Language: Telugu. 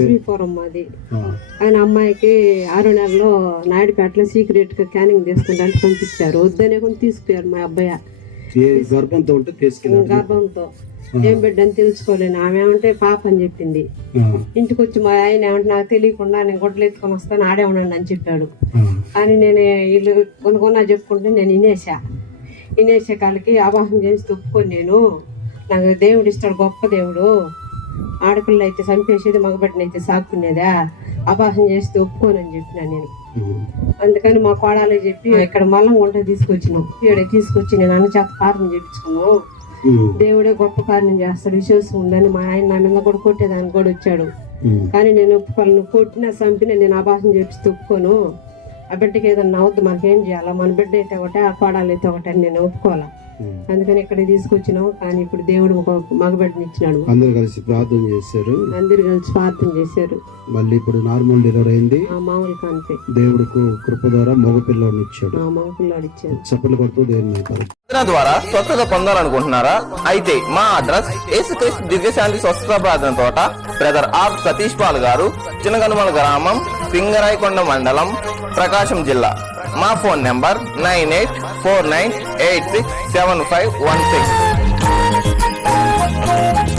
శ్రీపురం మాది. ఆయన అమ్మాయికి 6 నెలల్లో నాయుడుపేటలో సీక్రెట్ గా క్యానింగ్ తీసుకుంటే పంపించారు. వద్దనే కొన్ని తీసుకుపోయారు మా అబ్బాయి గర్భంతో. ఏం బిడ్డ అని తెలుసుకోలేను. ఆమె ఏమంటే పాప అని చెప్పింది. ఇంటికి వచ్చి మా ఆయన ఏమంటే నాకు తెలియకుండా నేను గొడ్డలు ఎత్తుకొని వస్తాను ఆడే ఉండండి అని చెప్పాడు. కానీ నేను వీళ్ళు కొనుక్కున్నా చెప్పుకుంటే నేను ఇనేసే కాళ్ళకి ఆవాహన చేసి తొప్పుకొని నేను నాకు దేవుడు ఇస్తాడు, గొప్ప దేవుడు. ఆడపిల్ల అయితే చంపేసేది, మగబిడ్డని అయితే సాక్కునేదా, అపాహం చేస్తే ఒప్పుకోనని చెప్పినా నేను. అందుకని మా కోడాలే చెప్పి ఇక్కడ మల్లం గుంట తీసుకొచ్చినాం. తీసుకొచ్చి నేను అన్న చేత కారణం చేపించుకున్నాం. దేవుడే గొప్ప కారణం చేస్తాడు, విశ్వాసం ఉందని మా ఆయన నా మీద కూడా కొట్టేదానికి కూడా వచ్చాడు. కానీ నేను ఒప్పుకోను. నువ్వు కొట్టినా చంపినా నేను అపాహం చేపిస్తే ఒప్పుకోను. ఆ బిడ్డకి ఏదన్నా అవద్దు, మనకేం చేయాలా, మన బిడ్డ అయితే ఒకటే ఆ కోడాలు అయితే ఒకటే అని నేను ఒప్పుకోవాలా. అందుకని ఇక్కడ తీసుకొచ్చినాం. కానీ ఇప్పుడు దేవుడు ఒక మగబిడ్డని ఇచ్చినాడు. అందరు కలిసి ప్రార్థన చేశారు. మళ్ళీ ఇప్పుడు నార్మల్ డెలివరీ అయింది. మామూలు కానిపై దేవుడు కృప ద్వారా మగపిల్లాడిని ఇచ్చాడు. మగపిల్లాడు ఇచ్చాడు. చప్పట్లు కొడుతూ దేవుని ద్వారా స్వస్థత పొందాలనుకుంటున్నారా? అయితే మా అడ్రస్ యేసుక్రీస్తు దివ్యశాంతి స్వస్థత ప్రార్థన తోట, బ్రదర్ ఆర్ సతీష్ పాల్ గారు, చిన్నగనుమల గ్రామం, పింగరాయకొండ మండలం, ప్రకాశం జిల్లా. మా ఫోన్ నెంబర్ 9849867516.